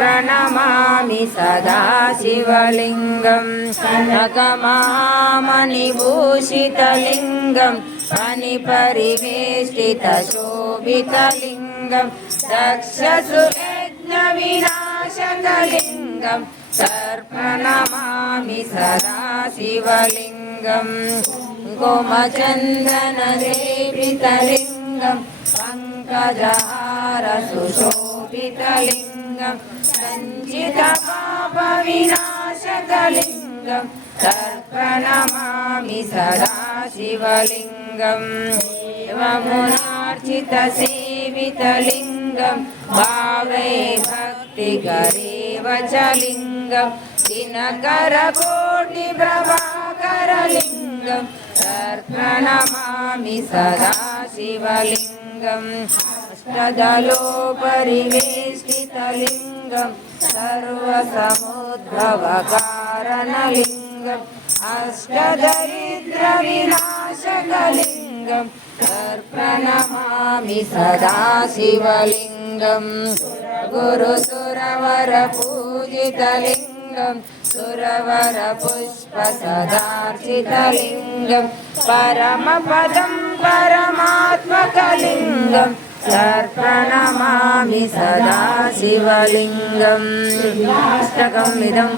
प्रणमामि सदा शिवलिङ्गं कनकमामणिभूषितलिङ्गं फणिपरिवेष्टितशोभितलिङ्गं दक्षसुयज्ञविनाशकलिङ्गं सर्पणमामि सदा शिवलिङ्गं गोमचन्दनदेवितलिङ्गं पङ्कजहारसुशोभितलिङ्गं सञ्चितपापविनाशकलिङ्गं तर्पणमामि सदा शिवलिङ्गम् एवमुनार्चितसेवितलिङ्गं भावै भक्तिकरेव च लिङ्गं दिनकरकोटिप्रभाकरलिङ्गं तर्पणमामि सदा शिवलिङ्गम्। अष्टदलोपरिवेष्टितलिङ्गं सर्वसमुद्भवकारणलिङ्गम्। अष्टदरिद्रविनाशकलिङ्गं तर्पणमामि सदा शिवलिङ्गम् गुरुसुरवरपूजितलिङ्गं सुरवरपुष्पसदार्चितलिङ्गं परमपदं परमात्मकलिङ्गं तर्पणमामि सदा शिवलिङ्गम् अष्टकम् इदं